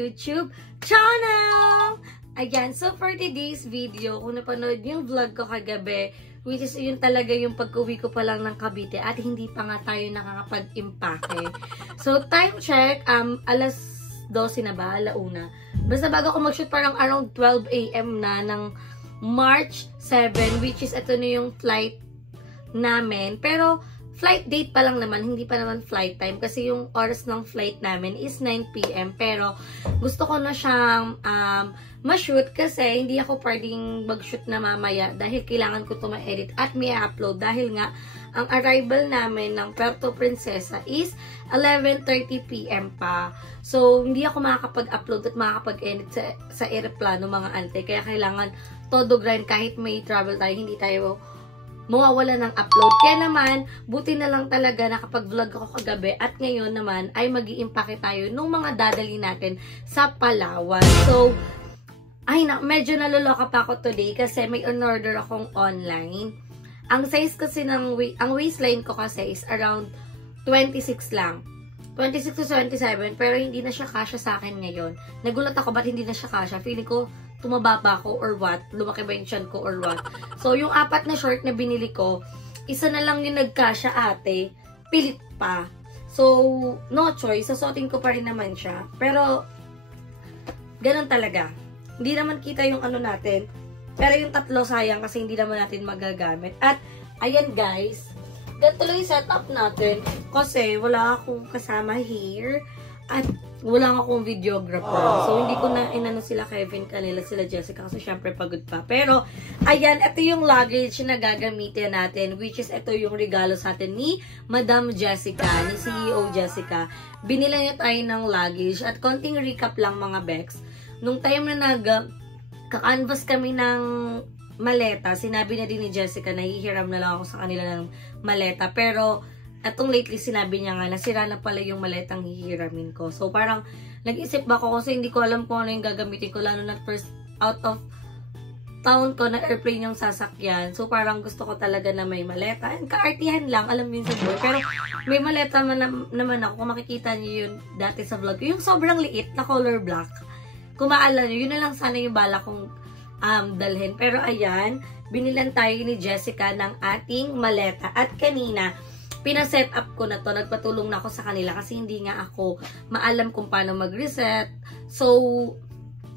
YouTube channel! Ayan, so for today's video, kung napanood yung vlog ko kagabi, which is yun talaga yung pag-uwi ko pa lang ng Cavite at hindi pa nga tayo nakakapag-impake. So, time check, alas 12 na ba? Alauna. Basta bago ko mag-shoot parang around 12 AM na ng March 7, which is ito na yung flight namin. Pero, flight date pa lang naman, hindi pa naman flight time kasi yung oras ng flight namin is 9 PM. Pero gusto ko na siyang ma-shoot kasi hindi ako pwedeng mag-shoot na mamaya dahil kailangan ko ito ma-edit at may upload dahil nga ang arrival namin ng Puerto Princesa is 11:30 PM pa. So, hindi ako makakapag-upload at makakapag-edit sa aeroplano mga ante. Kaya kailangan todo grind kahit may travel tayo, hindi tayo mawawala ng upload. Kaya naman, buti na lang talaga nakapag-vlog ako kagabi at ngayon naman ay mag-i-impake tayo nung mga dadali natin sa Palawan. So, medyo naloloka pa ako today kasi may on-order akong online. Ang size kasi ang waistline ko kasi is around 26 lang. 26 to 27, pero hindi na siya kasya sa akin ngayon. Nagulat ako ba't hindi na siya kasya. Feeling ko, tumaba ba ako or what? Lumaki ba yung tiyan ko or what? So, yung 4 na short na binili ko, isa na lang yung nagkasya ate. Pilit pa. So, no choice. Susuotin ko pa rin naman siya. Pero, ganun talaga. Hindi naman kita yung ano natin. Pero yung 3 sayang kasi hindi naman natin magagamit. At, ayan guys. Ganito lang yung setup natin. Kasi, wala akong kasama here. At, wala akong videographer. So, hindi ko na inano sila Kevin kanila, sila Jessica kasi syempre pagod pa. Pero, ayan, ito yung luggage na gagamitin natin, which is ito yung regalo sa atin ni Madam Jessica, ni CEO Jessica. Binila niya tayo ng luggage at konting recap lang mga Bex. Nung time na kaka-canvas kami ng maleta, sinabi na din ni Jessica na hihiram na lang ako sa kanila ng maleta. Pero, atong lately, sinabi niya nga, nasira na pala yung maletang hihiramin ko. So, parang, nag-isip ba ako kasi hindi ko alam kung ano yung gagamitin ko, lalo na first out of town ko na airplane yung sasakyan. So, parang gusto ko talaga na may maleta. And kaartihan lang, alam mo yun sa boy. Pero, may maleta naman ako. Kung makikita niyo yun dati sa vlog ko, yung sobrang liit na color black. Kung maalala niyo, yun na lang sana yung bala kong dalhin. Pero, ayan, binilan tayo ni Jessica ng ating maleta. At kanina, pina-set up ko na to. Nagpatulong na ako sa kanila kasi hindi nga ako maalam kung paano mag-reset. So,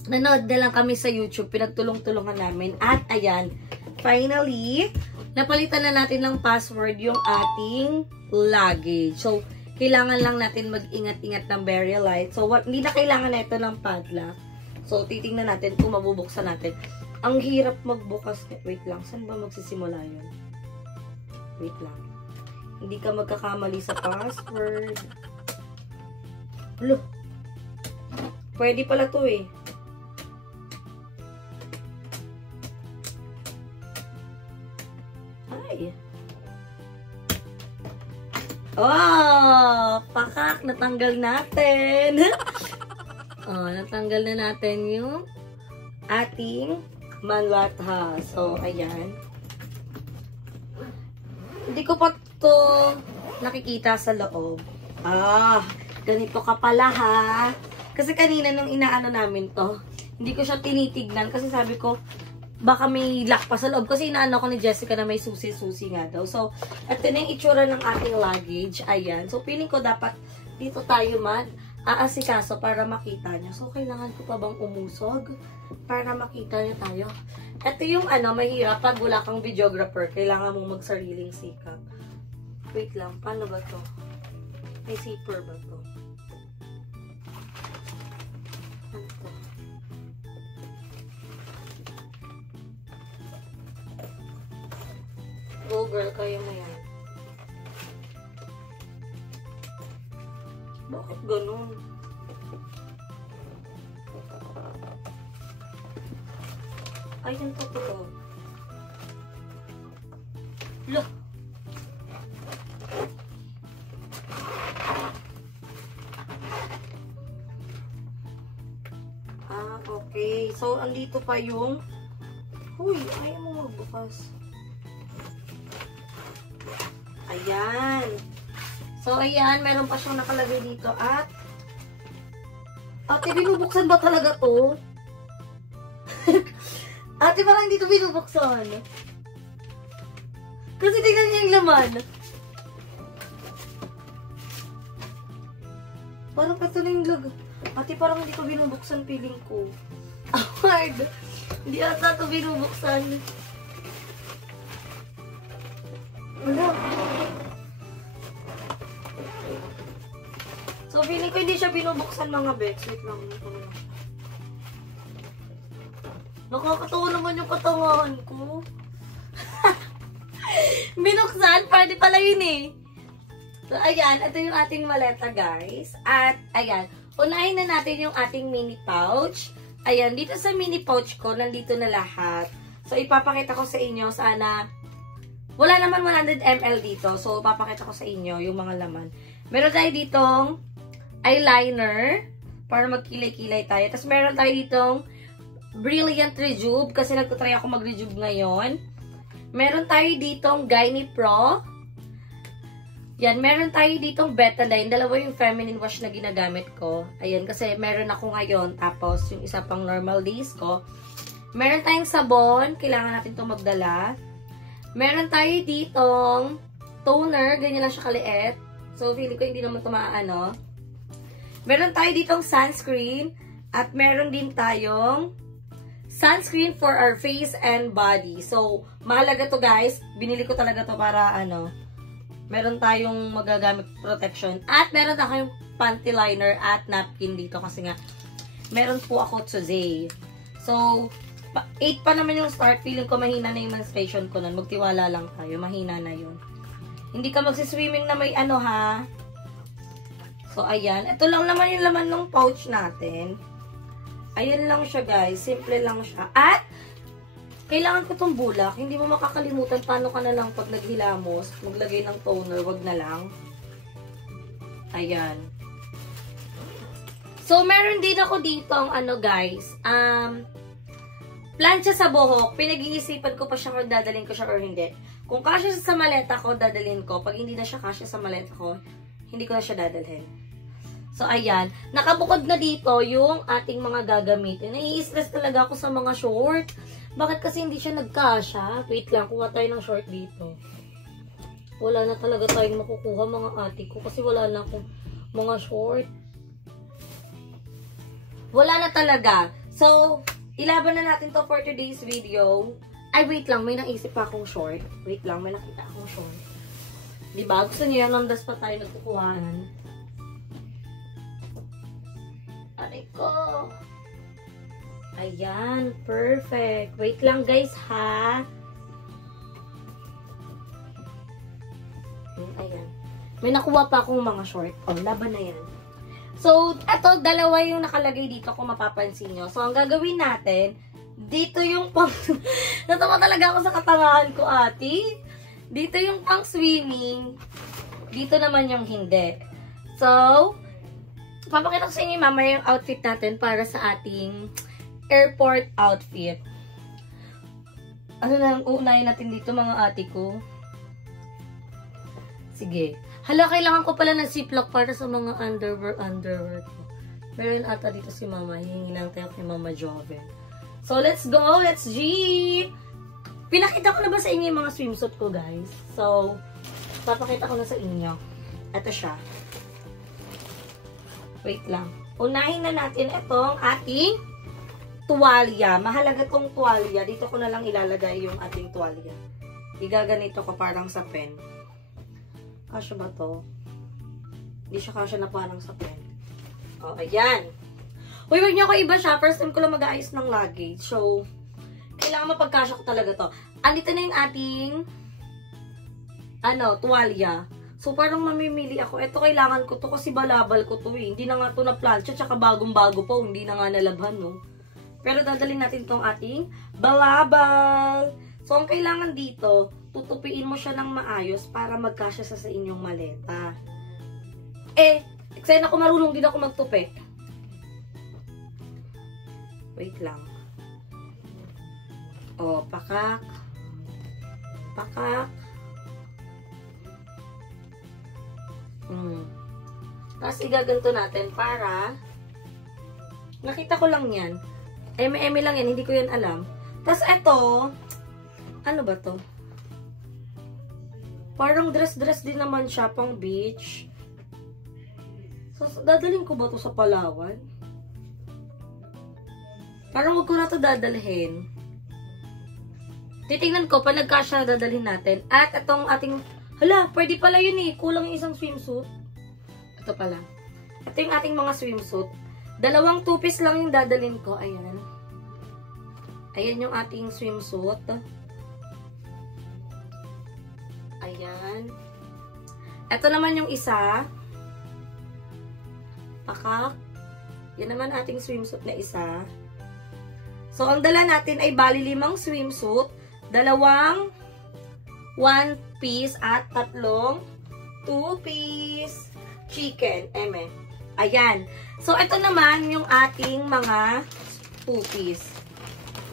nanood na lang kami sa YouTube. Pinagtulong-tulungan namin. At ayan, finally, napalitan na natin ng password yung ating luggage. So, kailangan lang natin mag-ingat-ingat ng very light. So, hindi na kailangan na ito ng padlock. So, titingnan natin kung mabubuksan natin. Ang hirap magbukas. Wait lang, saan ba magsisimula yun? Wait lang. Hindi ka magkakamali sa password. Look. Pwede pala to eh. Ay. Oh! Pakak! Natanggal natin. Oh, natanggal na natin yung ating manlata. So, ayan. Hindi ko pa to nakikita sa loob. Ganito ka pala ha. Kasi kanina nung inaano namin to, hindi ko siya tinitignan kasi sabi ko, baka may lock pa sa loob. Kasi inaano ko ni Jessica na may susi-susi nga daw. So, ito na yung itsura ng ating luggage. Ayan. So, feeling ko dapat dito tayo aasikaso para makita nyo. So, kailangan ko pa bang umusog para makita nyo tayo? Ito yung mahirap pag wala kang videographer. Kailangan mong magsariling sikap. Wait lang, paano ba to? May zipper ba to? Ano to? Go girl, kaya mo yan. Bakit ganun? Ay, yung totoo. Look! Okay. So, andito pa yung huy, ayaw mo magbukas. Ayan. So, ayan. Meron pa siyang nakalagay dito at Ate, binubuksan ba talaga to? Ate, parang hindi to binubuksan. Kasi tingnan niya yung laman. Parang ito na yung lag. Ate, parang hindi ko binubuksan, feeling ko. Hard. Hindi ata ito binubuksan. Wala. So, feeling ko hindi siya binubuksan, mga bets. Wait lang. Nakakatawa naman yung katawan ko. Binuksan? Pwede pala yun eh. So, ayan. Ito yung ating maleta, guys. At, ayan. Unahin na natin yung ating mini pouch. Ayan. Dito sa mini pouch ko, nandito na lahat. So, ipapakita ko sa inyo. Sana, wala naman 100 ml dito. So, ipapakita ko sa inyo yung mga laman. Meron tayo ditong eyeliner para magkilay-kilay tayo. Tapos, meron tayo ditong Brilliant Rejuve kasi nagtatry ako mag-rejuve ngayon. Meron tayo ditong Gyne Pro. Yan, meron tayo ditong Betadine. Dalawa yung feminine wash na ginagamit ko. Ayan, kasi meron ako ngayon. Tapos, yung isa pang normal days ko. Meron tayong sabon. Kailangan natin itong magdala. Meron tayo ditong toner. Ganyan lang siya kaliit. So, feeling ko hindi naman ito maaano. Meron tayo ditong sunscreen. At meron din tayong sunscreen for our face and body. So, mahalaga to guys. Binili ko talaga to para meron tayong magagamit protection. At meron tayong panty liner at napkin dito kasi nga meron po ako today. So, 8 pa naman yung start. Feeling ko mahina na yung menstruation ko nun. Magtiwala lang tayo. Mahina na yun. Hindi ka magsiswimming na may ha. So, ayan. Ito lang naman yung laman ng pouch natin. Ayan lang siya, guys. Simple lang siya. At, kailangan ko itong bulak. Hindi mo makakalimutan paano ka na lang pag naghilamos. Maglagay ng toner. Wag na lang. Ayan. So, meron din ako dito ang guys. Plancha sa buhok. Pinag-iisipan ko pa siya kung dadalhin ko siya or hindi. Kung kasya sa maleta ko, dadalhin ko. Pag hindi na siya kasya sa maleta ko, hindi ko na siya dadalhin. So, ayan. Nakabukod na dito yung ating mga gagamitin. Nai-stress talaga ako sa mga short. Bakit kasi hindi siya nagkasya? Wait lang, kuha tayo ng short dito. Wala na talaga tayong makukuha mga ate ko. Kasi wala na akong mga short. Wala na talaga. So, ilaban na natin to for today's video. Ay, wait lang. May naisip pa akong short. Wait lang, may nakita akong short. Diba? Gusto niyo yan? Nandas pa tayo nagkukuhaan. Aray ko. Ayan. Perfect. Wait lang guys ha. Ayan. May nakuha pa akong mga short. Oh, laban na yan. So, eto, dalawa yung nakalagay dito kung mapapansin nyo. So, ang gagawin natin, dito yung pang... Natawa talaga ako sa katangahan ko, ate. Dito yung pang swimming. Dito naman yung hindi. So, papakita ko sa inyo mamaya yung outfit natin para sa ating airport outfit. Ano na ang uunahin natin dito mga ate ko? Sige. Hala, kailangan ko pala ng ziplock para sa mga underwear ko. Meron ata dito si mama. Hihingi lang tayo kay Mama Joven. So, let's go! Let's G! Pinakita ko na ba sa inyo yung mga swimsuit ko, guys? So, papakita ko na sa inyo. Ito siya. Wait lang. Unahin na natin itong ating tuwalya. Mahalaga tong tuwalya. Dito ko na lang ilalagay yung ating tuwalya. Igaganito ko parang sa pen. Kasya ba to? Hindi siya kasya na parang sa pen. O, ayan. Uy, wag niyo ako iba siya. First time ko lang mag-aayos ng luggage. So, kailangan mapagkasya ko talaga to. Andito na yung ating tuwalya. So, parang mamimili ako. Ito, kailangan ko to kasi balabal ko to eh. Hindi na nga to na plancha, tsaka bagong-bago pa. Hindi na nga nalabhan, no? Pero dadalhin natin tong ating balabal. So, ang kailangan dito, tutupiin mo siya ng maayos para magkasya sa inyong maleta. Kasi ako marunong din ako magtupi. Wait lang. O, pakak. Pakak. Tapos igaganto natin para Nakita ko lang yan. Eme lang yan, hindi ko yan alam. Tapos ito, ano ba to? Parang dress din naman siya, pang beach. So, dadalhin ko ba to sa Palawan? Parang wag ko na to dadalhin. Titingnan ko, pa nagkasya na dadalhin natin. At itong ating, hala, pwede pala yun eh. Kulang yung isang swimsuit. Ito pala. Ito yung ating mga swimsuit. 2 2-piece lang yung dadalhin ko. Ayan. Ayan yung ating swimsuit. Ayan. Ito naman yung isa. Pakak. Yan naman ating swimsuit na isa. So, ang dala natin ay bali 5 swimsuit, 2 1-piece at 3 2-piece chicken. Ayan. So, ito naman yung ating mga 2-piece.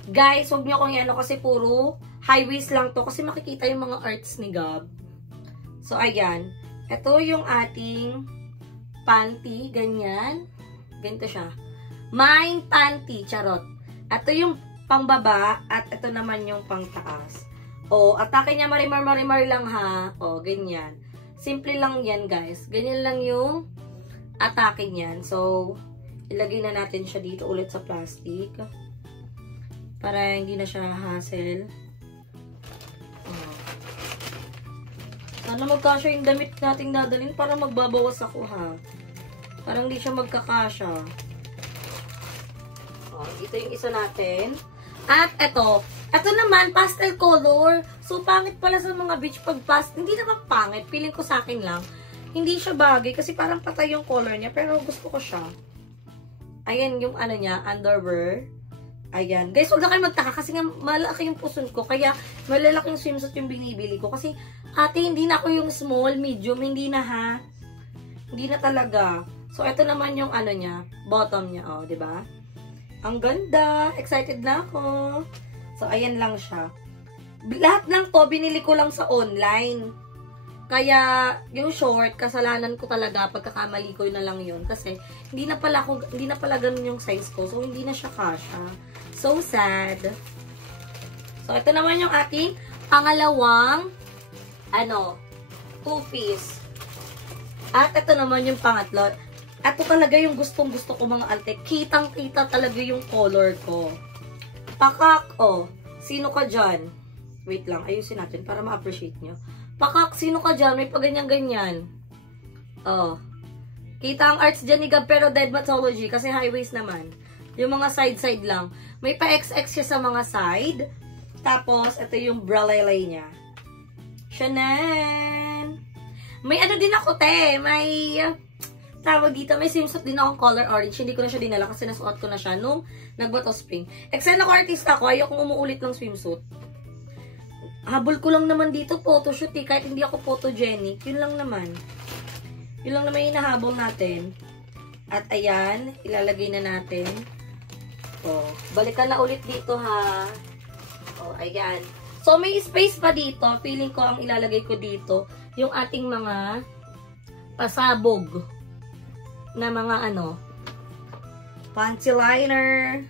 Guys, huwag nyo akong yan kasi puro high waist lang to kasi makikita yung mga arts ni Gab. So, ayan. Ito yung ating panty. Ganyan. Ganito siya. Mine panty. Charot. Ito yung pangbaba at ito naman yung pangtaas. O, atake niya marimar lang ha. O, ganyan. Simple lang yan, guys. Ganyan lang yung atake niyan. So, ilagay na natin siya dito ulit sa plastic. Para hindi na siya hassle. O. Sana magkasya yung damit nating dadalhin para magbabawas ako ha. Parang hindi siya magkakasya. Ito yung isa natin. At ito naman, pastel color. So, pangit pala sa mga beach pag pastel. Hindi naman pangit. Feeling ko sa akin lang. Hindi siya bagay kasi parang patay yung color niya. Pero gusto ko siya. Ayan yung ano niya, underwear. Ayan. Guys, huwag na kayo magtaka kasi nga malaki yung puson ko. Kaya malalaking swimsuit yung binibili ko. Kasi ate, hindi na ako yung small, medium. Hindi na ha. Hindi na talaga. So, ito naman yung ano niya, bottom niya. O, diba? Ang ganda. Excited na ako. So, ayan lang siya. Lahat ng to, binili ko lang sa online. Kaya, yung short, kasalanan ko talaga. Pagkakamali ko na lang yun. Kasi, hindi na pala ganun yung size ko. So, hindi na siya kasha. So, sad. So, ito naman yung ating pangalawang, 2-piece. At ito naman yung pangatlo. Ito talaga yung gustong-gusto ko mga ate. Kitang-kita talaga yung color ko. Pakak, sino ka dyan? Wait lang, ayusin natin para ma-appreciate nyo. Pakak, sino ka dyan? May paganyan-ganyan. Kita ang arts dyan ni Gab, pero dead mathology kasi high waist naman. Yung mga side-side lang. May pa-XX siya sa mga side. Tapos, ito yung bralay niya. Shannon! May ano din ako, te. May tawag dito, may swimsuit din akong color orange. Hindi ko na siya dinala kasi nasuot ko na siya nung nagbato spring. Excited ako artista ko, ayokong umuulit ng swimsuit. Habol ko lang naman dito, photoshoot eh, kahit hindi ako photogenic. Yun lang naman. Yun lang naman yung hinahabol natin. At ayan, ilalagay na natin. Balikan na ulit dito ha. Ayan. So, may space pa dito. Feeling ko ang ilalagay ko dito, yung ating mga pasabog na mga panty liner.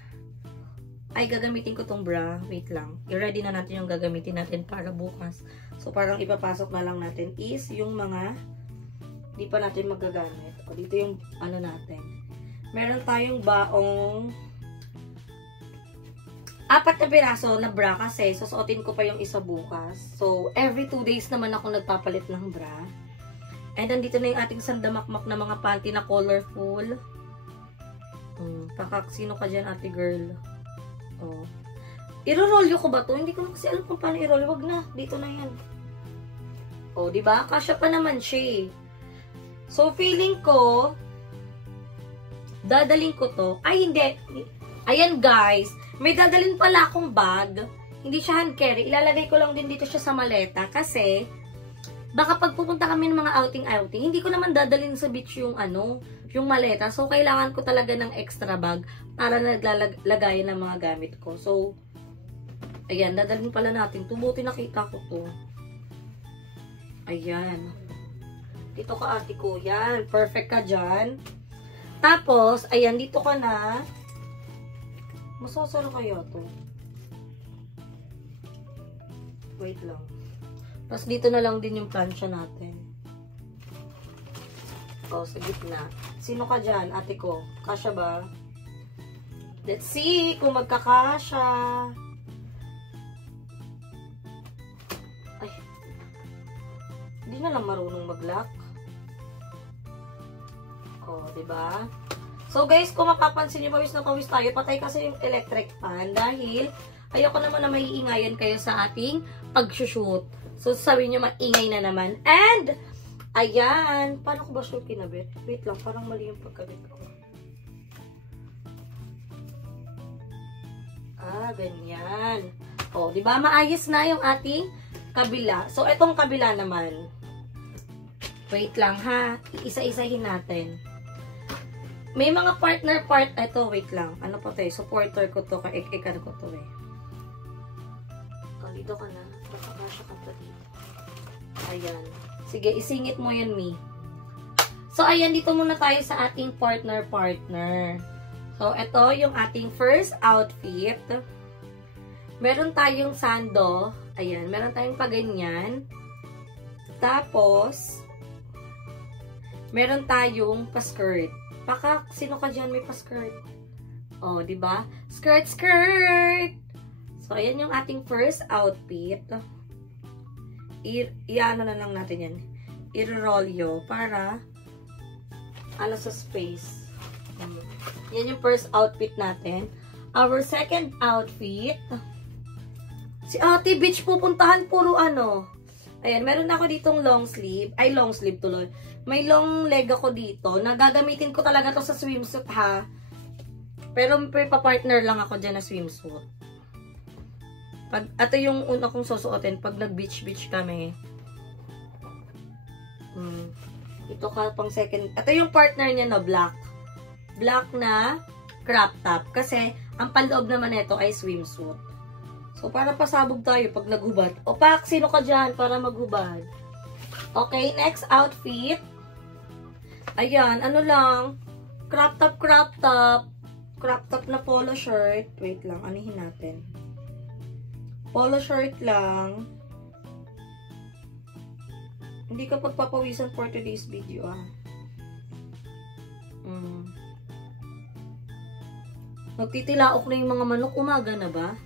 Ay, gagamitin ko tong bra. Wait lang. I-ready na natin yung gagamitin natin para bukas. So, parang ipapasok na lang natin is yung mga di pa natin magagamit. Dito yung natin. Meron tayong baong 4 na piraso na bra kasi susuotin ko pa yung isa bukas. So, every 2 days naman ako nagpapalit ng bra. And nandito na yung ating sandamakmak na mga panty na colorful. Pakak, sino ka dyan, ate girl? I-roll ko ba to? Hindi ko kasi alam kung paano i-roll. Wag na, dito na yan. Diba? Kasya pa naman siya. So, feeling ko, dadaling ko to. Ay, hindi. Ayan, guys. May dadalhin pala akong bag. Hindi siya hand carry. Ilalagay ko lang din dito siya sa maleta. Kasi, baka pag pupunta kami ng mga outing-outing, hindi ko naman dadalhin sa beach yung yung maleta. So, kailangan ko talaga ng extra bag para naglalagay ng mga gamit ko. So, ayan, dadalhin pala natin. Buti nakita ko to. Ayan. Dito ka, ate ko. Yan. Perfect ka dyan. Tapos, ayan, dito ka na. Masasara kaya to? Wait lang. Tapos dito na lang din yung plancha natin. O, sa gitna. Sino ka dyan? Ate ko. Kasya ba? Let's see kung magkakasya. Ay. Hindi na lang marunong mag-lock. O, diba? So, guys, kung mapapansin nyo, pawis na pawis tayo. Patay kasi yung electric fan dahil ayoko naman na maiingayan kayo sa ating pag-shoot. So, sabi nyo, maingay na naman. And, ayan. Paano ko ba siya kinabit? Wait lang, parang mali yung pagkabit ko. Ah, ganyan. O, diba? Maayos na yung ating kabila. So, itong kabila naman. Wait lang, ha? Iisa-isahin natin. May mga partner. Ito, wait lang. Ano po to eh? Supporter ko to. Ano ko to eh. O, dito ka na. Baka kasya ka pa dito. Ayan. Sige, isingit mo yan, Mi. So, ayan. Dito muna tayo sa ating partner. So, ito yung ating first outfit. Meron tayong sando. Ayan. Meron tayong paganyan. Tapos, meron tayong pa-skirt. Baka, sino ka dyan may pa-skirt? O, diba? Skirt! So, ayan yung ating first outfit. I-ano na lang natin yan. I-rolyo para sa space. Yan yung first outfit natin. Our second outfit. Si Ate Beach pupuntahan puro ano. Ayan, meron ako ditong long sleeve. Ay, long sleeve tuloy. May long leg ako dito. Nagagamitin ko talaga to sa swimsuit, ha. Pero may pa-partner lang ako dyan na swimsuit. Ito yung una kong susuotin pag nag-beach kami. Ito ka pang second. Ito yung partner niya na black. Black na crop top. Kasi, ang panloob naman nito ay swimsuit. So, para pasabog tayo pag naghubad. O, Pak, sino ka dyan para maghubad? Okay, next outfit. Ayan, ano lang. Crop top. Crop top na polo shirt. Wait lang, anihin natin. Polo shirt lang. Hindi ka pagpapawisan for today's video, ah. Magtitilaok na yung mga manok. Umaga na ba?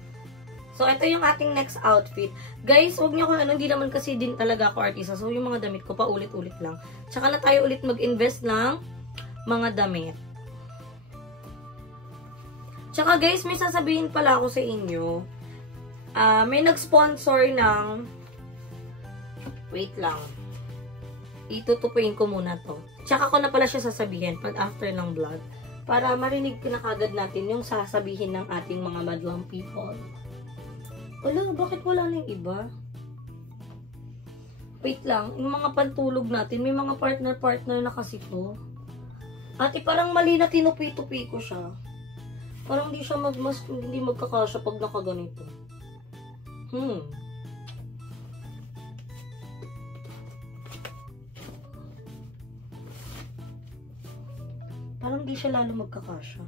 So, ito yung ating next outfit. Guys, huwag niyo kung ano, hindi naman kasi din talaga ako artista. So, yung mga damit ko pa ulit-ulit lang. Tsaka na tayo ulit mag-invest ng mga damit. Tsaka guys, may sasabihin pala ako sa inyo. May nag-sponsor ng... Wait lang. Itutupuin ko muna to. Tsaka ko na pala siya sasabihin pag after ng vlog. Para marinig na kagad natin yung sasabihin ng ating mga madlang people. Wala, bakit wala na yung iba? Wait lang, yung mga pantulog natin, may mga partner na kasi to. Ate, parang mali na tinupi-tupi ko siya. Parang hindi siya hindi magkakasya pag nakaganito. Parang hindi siya lalo magkakasya.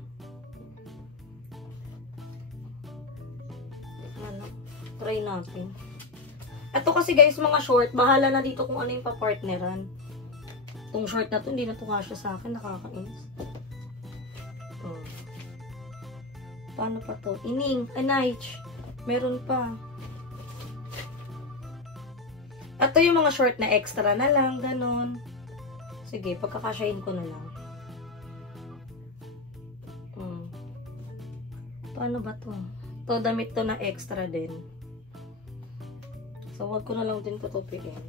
Try natin. Ito kasi guys, mga short. Bahala na dito kung ano yung papartneran. Itong short na to, hindi na ito kasya sa akin. Nakakainis. Paano pa to? Ining. Anich. Meron pa. Ito yung mga short na extra na lang. Ganon. Sige, pagkakasyahin ko na lang. Paano ba to? To, damit to na extra din. So, wag ko na lang din tutupiin.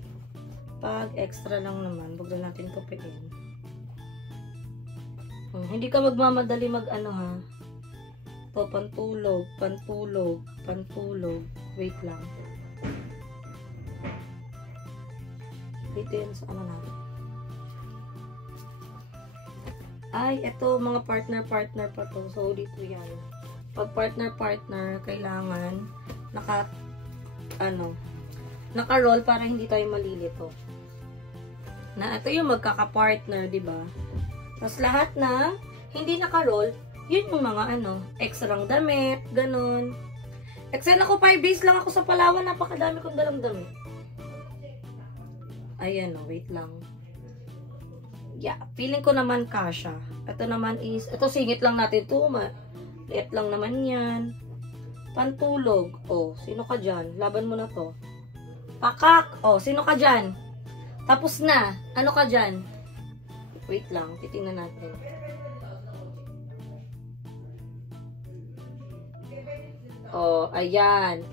Pag extra lang naman, wag na natin tupiin. Hindi ka magmamadali mag-ano, ha. To, pantulog. Wait lang. Dito yun sa ano natin. Ay, eto, mga partner pa to. So, dito yan. Pag partner, kailangan naka-roll para hindi tayo malilito. Na ito yung magkaka-partner, 'di ba? Tapos lahat ng hindi naka-roll, Yun yung mga extrang damit, ganun. Extend ako 5 days lang ako sa Palawan, napakadami kong dalang damit. Ayan wait lang. Yeah, feeling ko naman kasha. Ito naman is, ito singit lang natin ito. Liit lang naman yan. Pantulog. Oh, sino ka dyan? Laban mo na to. Pakak. Oh, sino ka dyan? Tapos na. Ano ka dyan? Wait lang, titingnan natin. Oh, ayan.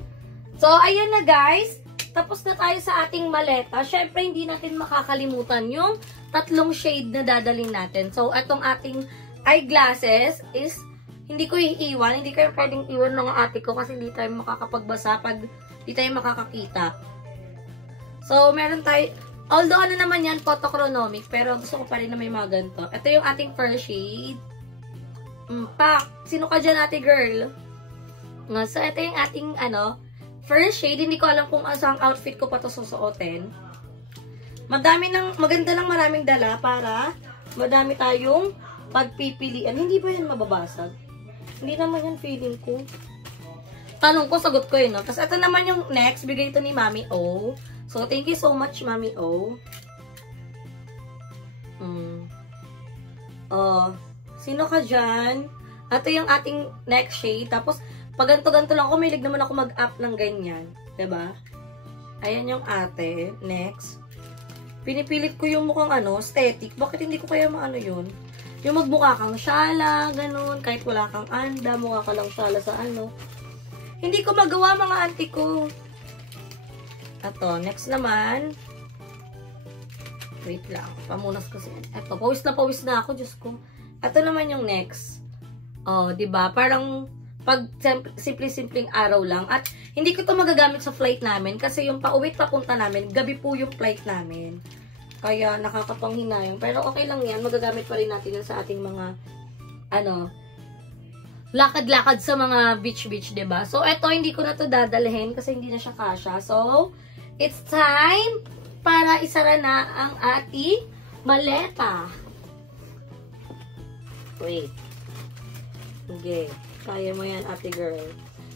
So, ayan na guys. Tapos na tayo sa ating maleta. Syempre, hindi natin makakalimutan yung 3 shade na dadalhin natin. So, itong ating eyeglasses is hindi ko iiwan. Hindi kayo pwedeng iwan ng ate ko kasi hindi tayo makakapagbasa pag hindi tayo makakakita. So, meron tayo, although ano naman yan, photochronomic, pero gusto ko pa rin na may mga ganito. Ito yung ating first shade. Pak! Sino ka dyan, ate girl? So, ito yung ating, first shade. Hindi ko alam kung asang outfit ko pa to susuotin. Maganda ng maraming dala para madami tayong pagpipilian. Hindi ba yan mababasag? Hindi naman yan feeling ko. Tanong ko, sagot ko yun, no? Tapos ito naman yung next. Bigay ito ni Mami O. So, thank you so much, Mami O. Oh, sino ka dyan? Ito yung ating next shade. Tapos, pag ganto-ganto lang ako, may naman ako mag-up ng ganyan. Diba? Ayan yung ate. Next. Pinipilit ko yung mukhang aesthetic. Bakit hindi ko kaya maano yun? Yung magmukha kang syala, ganun. Kahit wala kang anda, mukha ka lang syala sa Hindi ko magawa mga auntie ko. Ito, next naman. Wait lang. Pamunas kasi. Ito, pawis na ako. Diyos ko. Ito naman yung next. Oh, diba? Parang pag simple-simpleng araw lang. At hindi ko to magagamit sa flight namin kasi yung pauwi papunta namin, gabi po yung flight namin. Kaya nakakapanghinayang. Pero okay lang yan. Magagamit pa rin natin yan sa ating mga lakad-lakad sa mga beach-beach, diba? So, eto, hindi ko na to dadalhin kasi hindi na siya kasha. So, it's time para isara na ang ating maleta. Wait. Okay. Kaya mo yan, ate girl.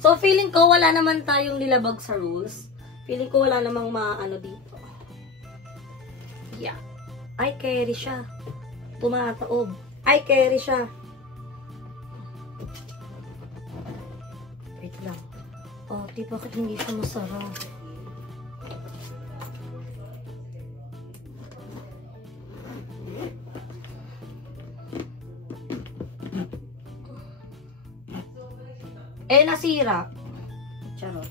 So, feeling ko wala naman tayong nilabag sa rules. Feeling ko wala namang dito. Yeah. Ay, carry siya. Tumataob. Ay, carry siya. Wait lang. Oh, bakit hindi siya masarap? Nasira. Charot.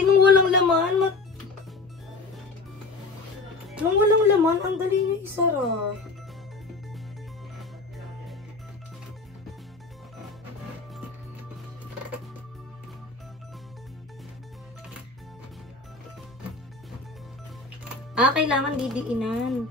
Nung walang laman, nung walang laman, ang dali niya isara. Kailangan didiinan.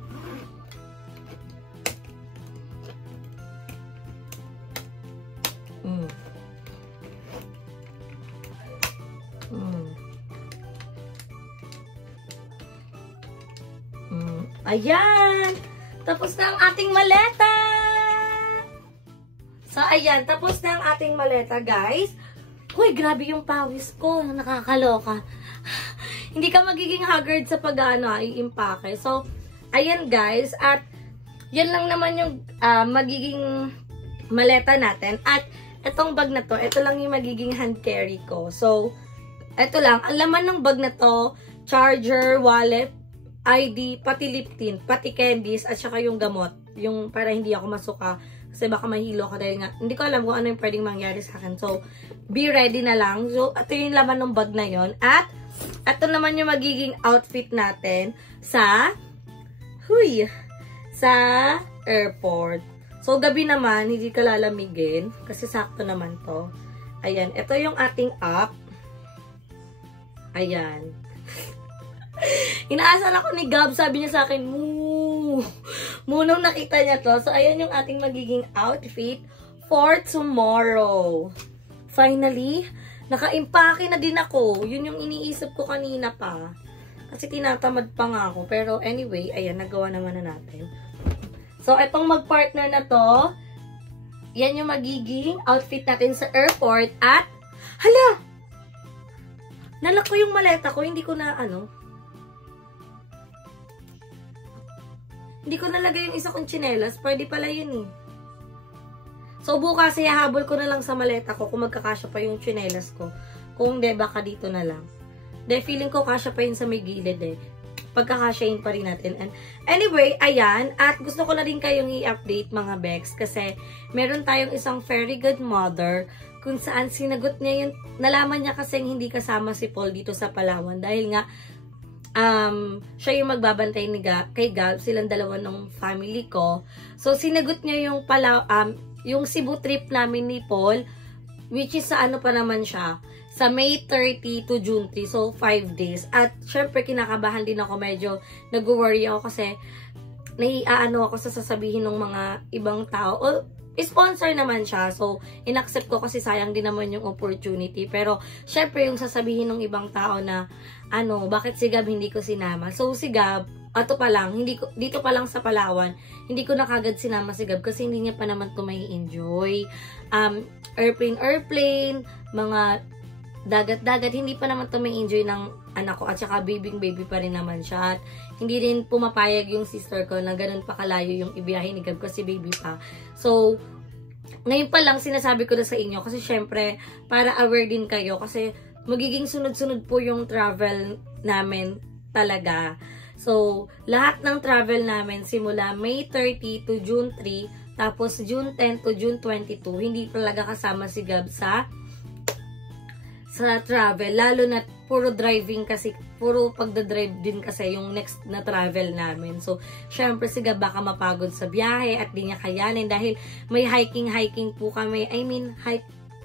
Ayan! Tapos na ang ating maleta! So, ayan. Tapos na ang ating maleta, guys. Uy, grabe yung pawis ko. Nakakaloka. Hindi ka magiging haggard sa i-impake. So, ayan, guys. At, yan lang naman yung magiging maleta natin. At, itong bag na to, ito lang yung magiging hand carry ko. So, ito lang. Ang laman ng bag na to, charger, wallet, ID, pati lip tint, pati candies, at saka yung gamot. Yung para hindi ako masuka. Kasi baka mahilo ako dahil nga, hindi ko alam kung ano yung pwedeng mangyari sa akin. So, be ready na lang. So, ito yung laman ng bag na yon. At, ito naman yung magiging outfit natin sa airport. So, gabi naman, hindi ka lalamigin. Kasi sakto naman to. Ayan, ito yung ating app. Ayan. Inaasal ako ni Gab, sabi niya sa akin, nung nakita niya to. So, ayan yung ating magiging outfit for tomorrow. Finally, naka-impake na din ako. Yun yung iniisip ko kanina pa. Kasi tinatamad pa nga ako. Pero anyway, ayan, nagawa naman na natin. So, So, itong mag-partner na to, yan yung magiging outfit natin sa airport. At, hala! Nalak ko yung maleta ko, hindi ko na, hindi ko nalagay yung isa kong tsinelas. Pwede pala yun eh. So, bukas, hahabol ko na lang sa maleta ko kung magkakasya pa yung tsinelas ko. Kung hindi, baka dito na lang. Dahil feeling ko kasya pa yun sa may gilid eh. Pagkakasyahin pa rin natin. And anyway, ayan. At gusto ko na rin kayong i-update mga Bex. Kasi meron tayong isang very good mother kung saan sinagot niya yung, nalaman niya kasi hindi kasama si Paul dito sa Palawan. Dahil nga, siya yung magbabantay kay Gab. Silang dalawa ng family ko. So, sinagot niya yung yung Cebu trip namin ni Paul. Which is sa ano pa naman siya. Sa May 30 to June 3. So, 5 days. At, syempre, kinakabahan din ako. Medyo nag-worry ako kasi naiaano ako sa sasabihin ng mga ibang tao. O, sponsor naman siya. So, inaccept ko kasi sayang din naman yung opportunity. Pero, syempre, yung sasabihin ng ibang tao na, bakit si Gab hindi ko sinama? So, si Gab, ato pa lang, dito pa lang sa Palawan, hindi ko na kagad sinama si Gab kasi hindi niya pa naman ito may enjoy. Airplane, mga dagat-dagat, hindi pa naman to may enjoy ng anak ko at saka baby pa rin naman siya at hindi rin pumapayag yung sister ko na ganun pa kalayo yung ibiyahe ni Gab kasi baby pa. So, ngayon pa lang sinasabi ko na sa inyo kasi syempre para aware din kayo kasi magiging sunod-sunod po yung travel namin talaga. So, lahat ng travel namin simula May 30 to June 3 tapos June 10 to June 22 hindi talaga kasama si Gab sa travel, lalo na puro driving kasi, puro pagdadrive din kasi yung next na travel namin. So, syempre si Gab baka mapagod sa biyahe at di niya kayanin dahil may hiking po kami. I mean,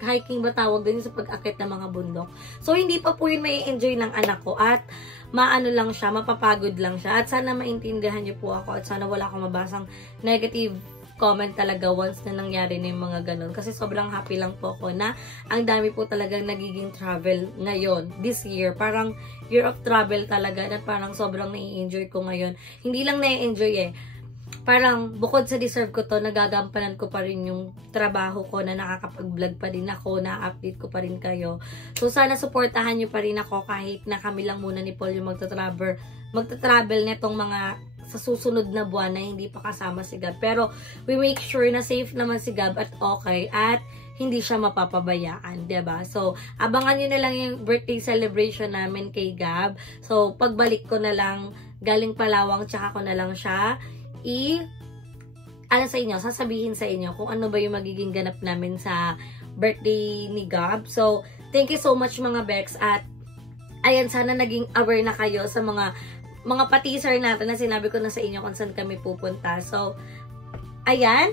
hiking ba tawag din sa pag-akit ng mga bundok. So, hindi pa po yun may enjoy ng anak ko at maano lang siya, mapapagod lang siya. At sana maintindihan niyo po ako at sana wala akong mabasang negative comment talaga once na nangyari na yung mga ganun. Kasi sobrang happy lang po ako na ang dami po talagang nagiging travel ngayon, this year. Parang year of travel talaga na parang sobrang nai-enjoy ko ngayon. Hindi lang nai-enjoy eh. Parang bukod sa deserve ko to, nagagampanan ko pa rin yung trabaho ko na nakakapag-vlog pa din ako, na-update ko pa rin kayo. So sana supportahan nyo pa rin ako kahit na kami lang muna ni Paul yung magta-travel netong mga sa susunod na buwan na hindi pa kasama si Gab. Pero, we make sure na safe naman si Gab at okay at hindi siya mapapabayaan, diba? So, abangan nyo na lang yung birthday celebration namin kay Gab. So, pagbalik ko na lang, galing Palawang, tsaka ko na lang siya sa inyo, sasabihin sa inyo kung ano ba yung magiging ganap namin sa birthday ni Gab. So, thank you so much mga Bex at ayan, sana naging aware na kayo sa mga pa-teaser natin na sinabi ko na sa inyo kung saan kami pupunta. So, ayan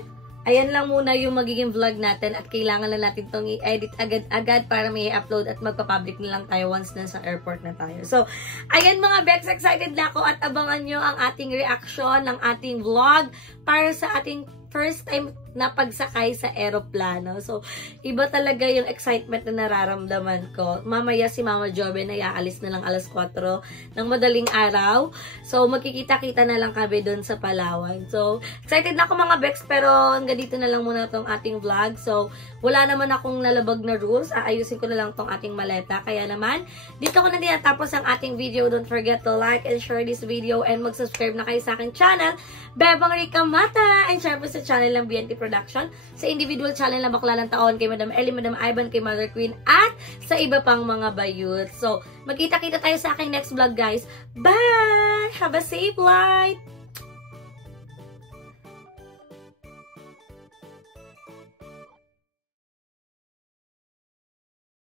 lang muna yung magiging vlog natin at kailangan na natin itong i-edit agad-agad para may i-upload at magpa-public na lang tayo once nasa airport na tayo. So, ayan mga Bex, excited na ako at abangan nyo ang ating reaction ng ating vlog para sa ating first time na pagsakay sa eroplano. So, iba talaga yung excitement na nararamdaman ko. Mamaya si Mama Jobe na iaalis na lang alas 4 ng madaling araw. So, magkikita-kita na lang kami doon sa Palawan. So, excited na ako mga Bex, pero hanggang dito na lang muna tong ating vlog. So, wala naman akong nalabag na rules. Aayusin ko na lang tong ating maleta. Kaya naman, dito ko na tinatapos ang ating video. Don't forget to like and share this video and mag-subscribe na kayo sa aking channel, Bebang Rica Mata, and syempre sa channel ng BNT Production, sa individual channel na Bakla ng Taon, kay Madam Ellie, Madam Ivan, kay Mother Queen, at sa iba pang mga bayut. So, magkita-kita tayo sa aking next vlog, guys. Bye! Have a safe flight!